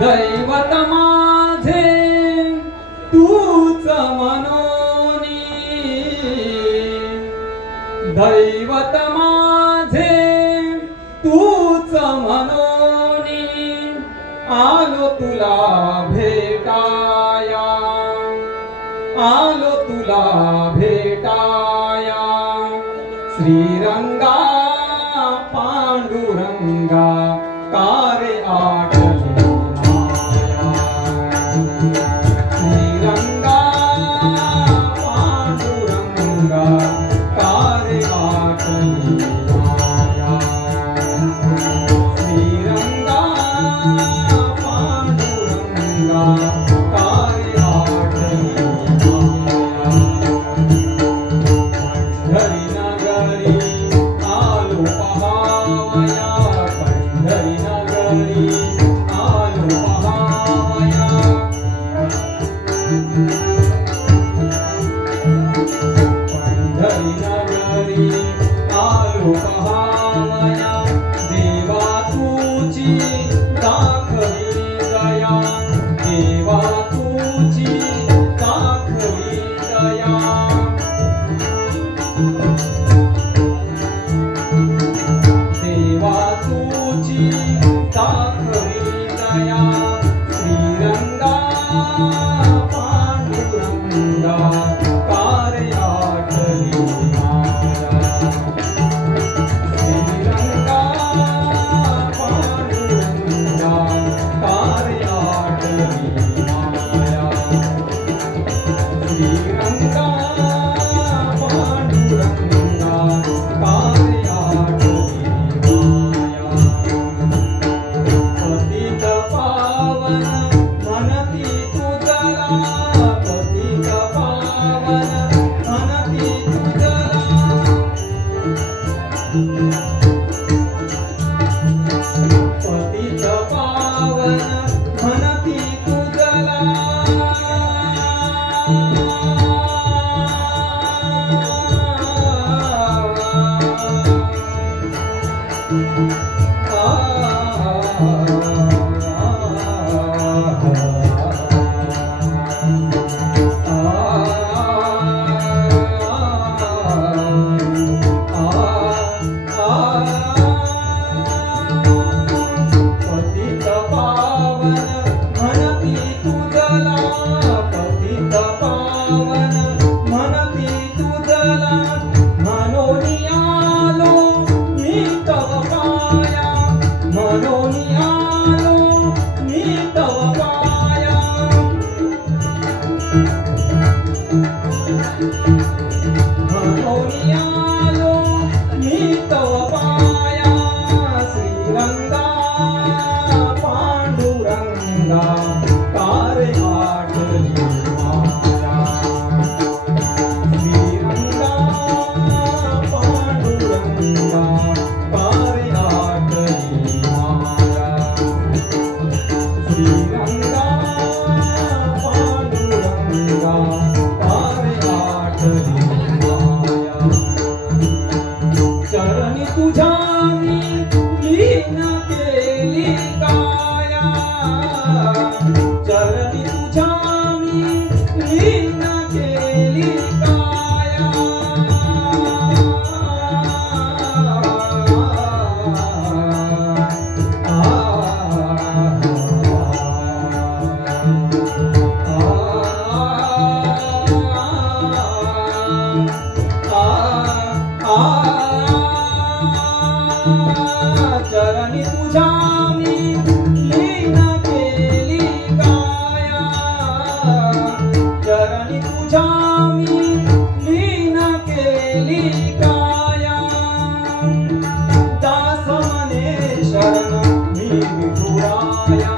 दैवत माझे तूच मनोनी, दैवत माझे तूच मनोनी, आलो तुला भेटाया, आलो तुला भेटाया, श्रीरंगा पांडुरंगा कारे आठवली माया, श्रीरंगा पांडुरंगा कारे आठवली माया, श्रीरंगा पांडुरंगा कारे आठवली माया, पंढरी नगरी आलो पहावया, पंढरी नगरी आलो पहावया, पंढरी नगरी आलो पहावया, देवा तुझी दाखवी दया, देवा तुझी दाखवी दया, देवा तुझी दाखवी दया, श्रीरंगा पांडुरंगा कारे आठवली माया, श्रीरंगा पांडुरंगा कारे आठवली माया, श्रीरंगा पांडुरंगा कारे आठवली माया, पतित पावन म्हणती तुझला, पतित पावन म्हणती तुझला, पतित पावन म्हणती तुझला, पतित पावन म्हणती तुझला, पतित पावन म्हणती तुझला, मनोनी आलो मी तव पाया, मनोनी आलो मी तव पाया, मनोनी आलो मी तव पाया, श्रीरंगा पांडुरंगा कारे आठवली माया, श्रीरंगा पांडुरंगा कारे आठवली माया, श्रीरंगा पांडुरंगा कारे आठवली माया, चरणी तुझ्या मी लीन केली काया, चरणी तुझ्या मी लीन केली काया, चरणी तुझ्या मी लीन केली काया, चरणी तुझ्या मी लीन केली काया, शरण मी विठुराया,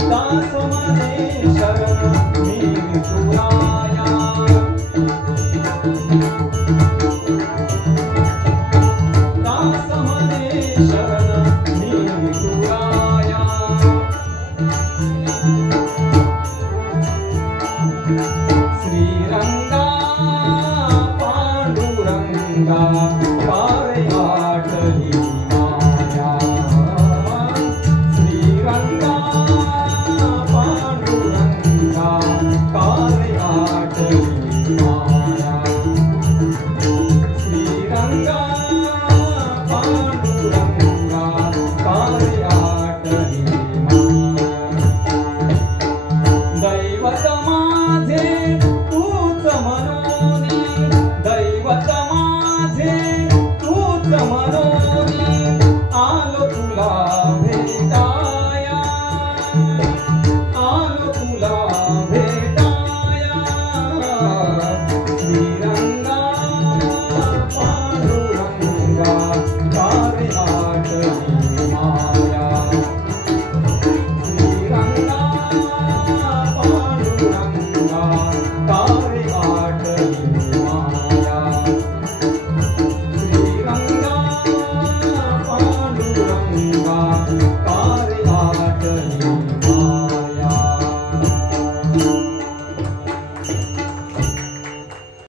दास म्हणे शरण मी विठुराया, दास म्हणे शरण मी विठुराया. श्रीरंगा पांडुरंगा पारे आठली